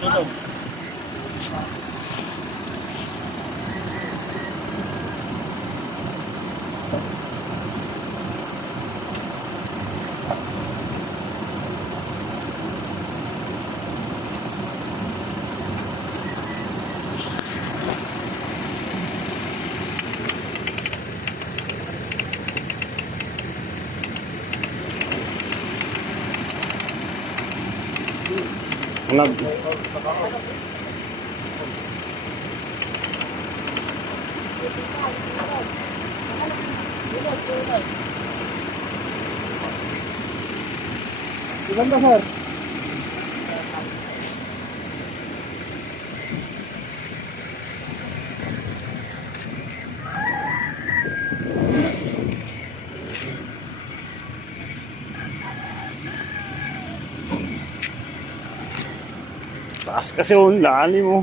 Ito. Nag Ganda, sir. taas kasi oh, lalim mo.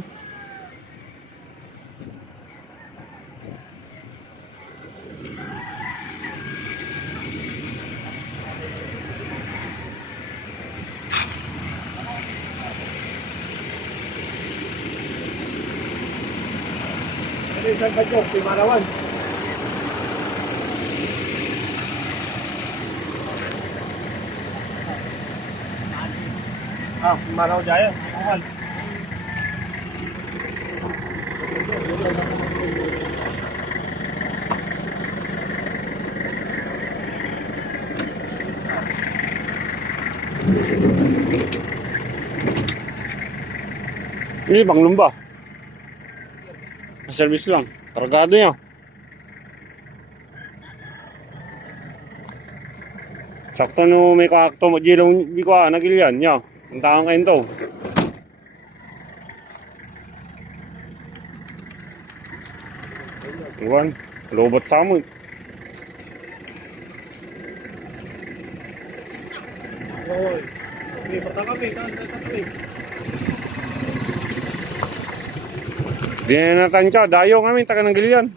Isang badyo, Timarawan. Timaraw dyan. Awal. Ini bang lumba. Service lang. Kargado niya. Sakto no may kakto mo jilong di ko nagilian niya. Ang taang kain to. Iwan, lobot sa mo. Oy. Hindi pa kami, kami. Di na tansya, dayo kami, taga ng gilian.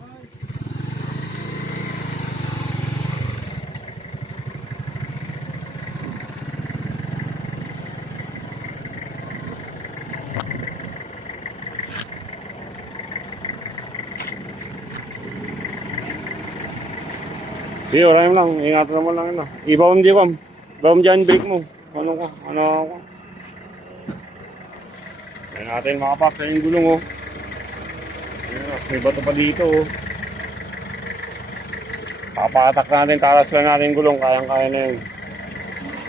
Sige, wala lang, ingatan naman lang ito. Ibawam di ko, ibawam dyan brake mo. Ano ko, ano ako. Kaya natin makapak sa yung gulong oh. May bato pa dito oh. Papatak natin, taras lang natin yung gulong, kayang-kaya na yun.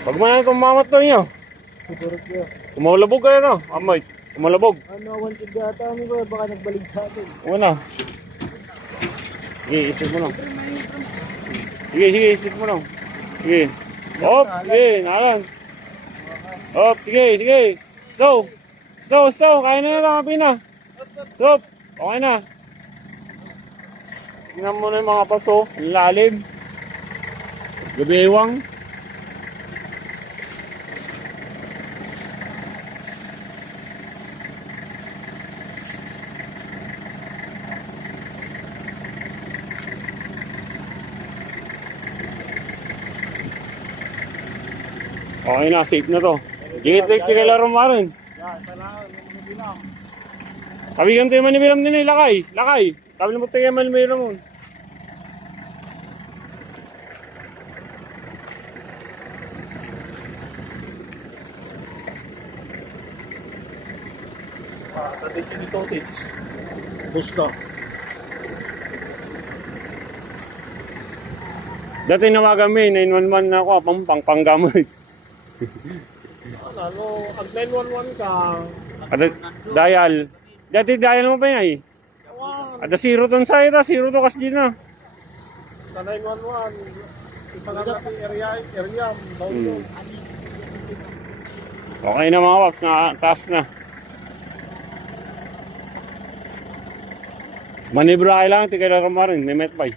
Pag man natin kumamat na niyo. Siguro ko. Kumalabog kayo no, amoy. Kumalabog. Ano, wanted yata ni ko, baka nagbalik sa atin. Una. Sige, isip mo lang. Sige, isip mo lang. Sige. Hop, sige, nalan. Hop, sige. Slow. Kaya na lang, kapina. Stop. Okay na. Tingnan mo na yung mga paso. Ang lalim. Gabiwang. Okay na, safe na to. Gingit-gingit kay laro mo rin. Kami ganito yung manibilam din eh, lakay. Kami mo tayo manibilam mo. Tadi dito, Tits. Buska. Dati nawagan mo eh, 911 na ako, panggamit. Ano, ang 911 ka. Dial. Dati dial mo pa yan eh. Ada zero ton sa ita, zero to kas din na. Sa 911, ipagang natin area, down. Okay na mga paps, na taas na. Manibra kailangan, tigay lang rin, may metbay.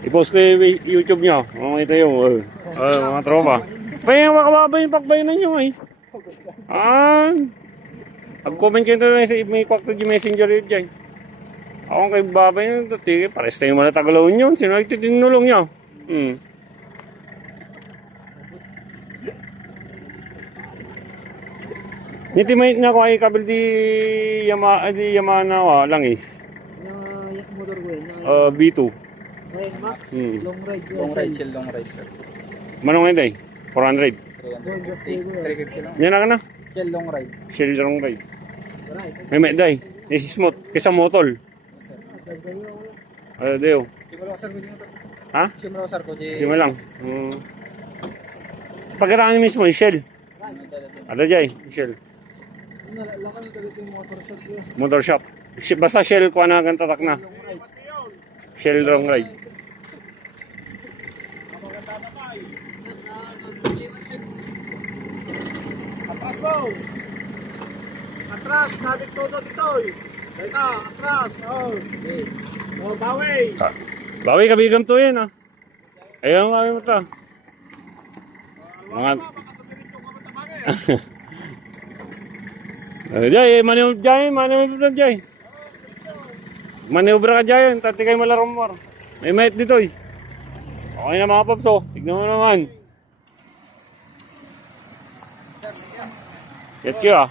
I-post ko yung YouTube nyo, makikita yung mga tropa. Kaya makababa yung pakbayanan nyo eh. Mag-comment kayo na lang sa may kwak to di messenger yun dyan. Ako kay Babay yun, tige, pares tayo mga Tagalawin yun. Sino ay titinulong niya? Niti may na ko ay kabil di Yamana wa langis. Yung motor ko yun. B2. Ayun, Max. Hmm. Long ride. Long ride, chill long ride, sir. Manong day? 400. 350 lang. Yan na. Chill long ride. Shell long ride. Right. May day. This is smooth. Kisa motol. Ano dayo? Simula ko, sir, ko dito. Ha? Simula ko, sir, ko dito. Sima lang. Pagkaraan mismo, yung shell. Ada jay, shell. Lakan talaga yung motor shop yun. Motor shop. Basta shell ko na kang tatak na. Shell long ride. Atras mo! Atras! Nabit todo dito! Dito! Atras! Oh! Oh, bawi! Bawi kabigam to yan ah. Ayun kami mo to. Mga... Jay, maniobra Jay. Maniobra ka Jay, tati kayo malaro mo. May mate dito eh. Okay na mga paps oh, tignan mo naman. Get you ah.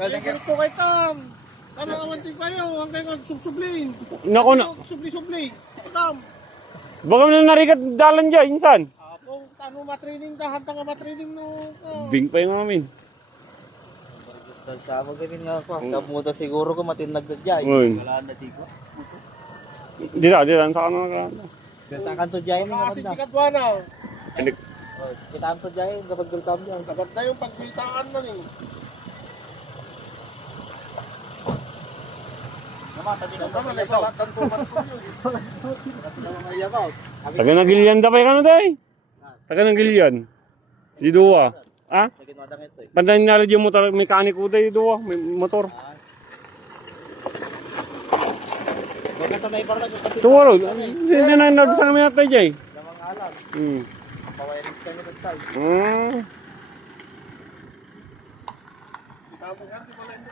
Ay, ko kay Tam! Ano ang anting kayo? Hanggang sub-sublin! Naku na, Subli-subli! Tam! baka mo na narikat dalan Jay, insan. Kung ano matraining ka, hantang ka matraining no... Bing pa yung mamin. Basta sa mo ganin nga ako. Kamuta siguro ko matinag na dyan. Wala na dito. Dito, sa kanan ka. Bentakan to dyan mo Kasi na. tikadwa na! Kitaan to dyan, kapag dulkam dyan. Agad na yung pagbitaan na ni. Naman, ay salatan po man po yun. Taga ng Gilian dapay ka na day. Taga ng Gilian. Di duwa. Ha? Pantayin na rin yung motor, mekaniko day duwa, may motor. Magkata na iparta ko kasi. Siguro, hindi na nagsa kami natin Jay. Lamang alam. Hmm. Pawirings ka nyo nagtay. Hmm. Tama nga, di ba lang